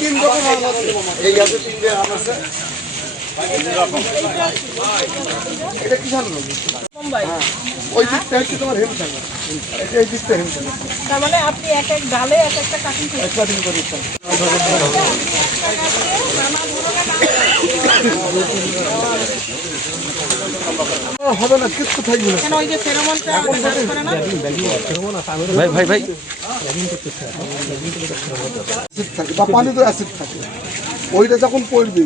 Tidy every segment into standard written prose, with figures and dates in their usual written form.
তিন রকম আম আছে, এই গাছে তিনটে আম আছে। এটা কি জানো? ওই দিকটা হচ্ছে তোমার হেমসাগর, এই দিকটা হেমসাগর। তার মানে আপনি এক এক ডালে এক একটা কাটিং করে দিতাম। হবে না, কিচ্ছু থাকবে না। কেন ওই যে ফেরোমনটা কাজ করে না? ভাই ভাই ভাই অ্যাসিড থাকে বা পানিতে অ্যাসিড থাকে, ওইটা যখন পড়বে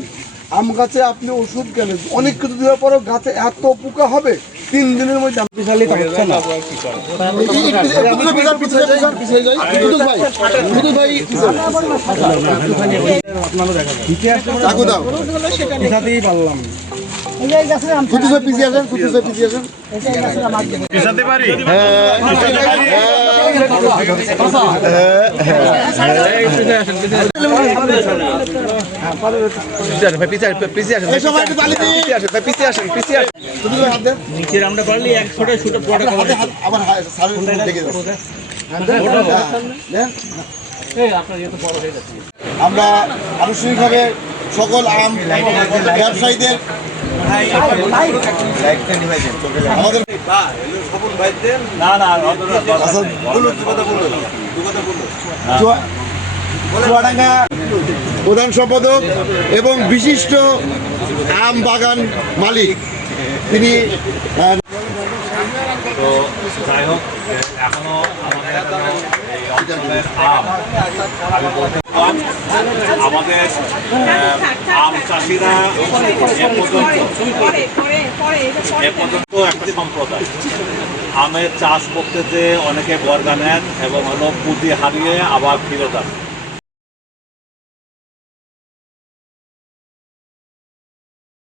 আম গাছে আপনি ওষুধ গেলে অনেক কিছু দেওয়ার পরেও গাছে এত পোকা হবে 3 দিনের মধ্যে নিচের আমরা পারলে এক ছোট ছোট আবার আমরা আনুষ্ঠানিকভাবে সকল আম ব্যবসায়ীদের আমাদের চুয়াডাঙ্গা প্রধান সম্পাদক এবং বিশিষ্ট আম বাগান মালিক তিনি। তো যাই হোক, এখনো আমাদের আম চাষিরা এ পর্যন্ত একটা সম্প্রদায় আমের চাষ করতে যে অনেকে বর্গা নেন এবং পুঁজি হারিয়ে আবার ফিরে যান।